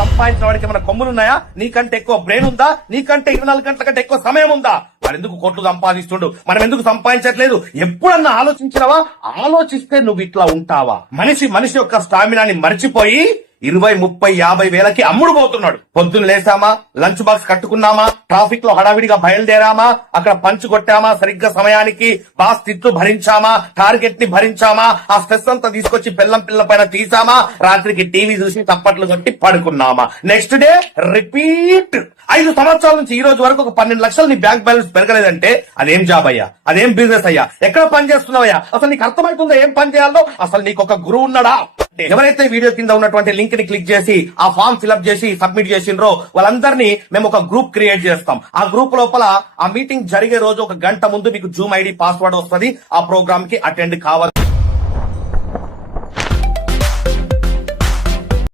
సంపాదించిన వాడికి ఏమైనా కొమ్ములు ఉన్నాయా? నీకంటే ఎక్కువ బ్రెయిన్ ఉందా? నీకంటే 24 గంటల కంటే ఎక్కువ సమయం ఉందా? మరి ఎందుకు కోట్లు సంపాదిస్తుండు? మనం ఎందుకు సంపాదించట్లేదు? ఎప్పుడన్నా ఆలోచించినవా? ఆలోచిస్తే నువ్వు ఇట్లా ఉంటావా? మనిషి యొక్క స్టామినాని మర్చిపోయి 20, 30, 50 వేలకి అమ్ముడు పోతున్నాడు. పొద్దున్న లేసామా, లంచ్ బాక్స్ కట్టుకున్నామా, ట్రాఫిక్ లో హడావిడిగా బయలుదేరామా, అక్కడ పంచ్ కొట్టామా, సరిగ్గా సమయానికి బాస్ తిట్లు భరించామా, టార్గెట్ ని భరించామా, ఆ స్ట్రెస్ అంతా తీసుకొచ్చి పిల్ల పైన తీసామా, రాత్రికి టీవీ చూసి చప్పట్లు కొట్టి పడుకున్నామా. Next day repeat. 5 సంవత్సరాల నుంచి ఈ రోజు వరకు ఒక 12 లక్షలు నీ బ్యాంక్ బ్యాలెన్స్ పెరగలేదంటే అదేం జాబ్ అయ్యా? అదేం బిజినెస్ అయ్యా? ఎక్కడ పని చేస్తున్నావయ్యా? అసలు నీకు అర్థమవుతుందా ఏం పని చేయాలో? అసలు నీకు ఒక గురువు ఉన్నాడా? ఎవరైతే వీడియో కింద ఉన్నటువంటి లింక్ ని క్లిక్ చేసి ఆ ఫామ్ ఫిల్అప్ చేసి సబ్మిట్ చేసిండ్రో వాళ్ళందరినీ మేము ఒక గ్రూప్ క్రియేట్ చేస్తాం. ఆ గ్రూప్ లోపల ఆ మీటింగ్ జరిగే రోజు 1 గంట ముందు మీకు జూమ్ ఐడి పాస్వర్డ్ వస్తుంది. ఆ ప్రోగ్రామ్ కి అటెండ్ కావాలి.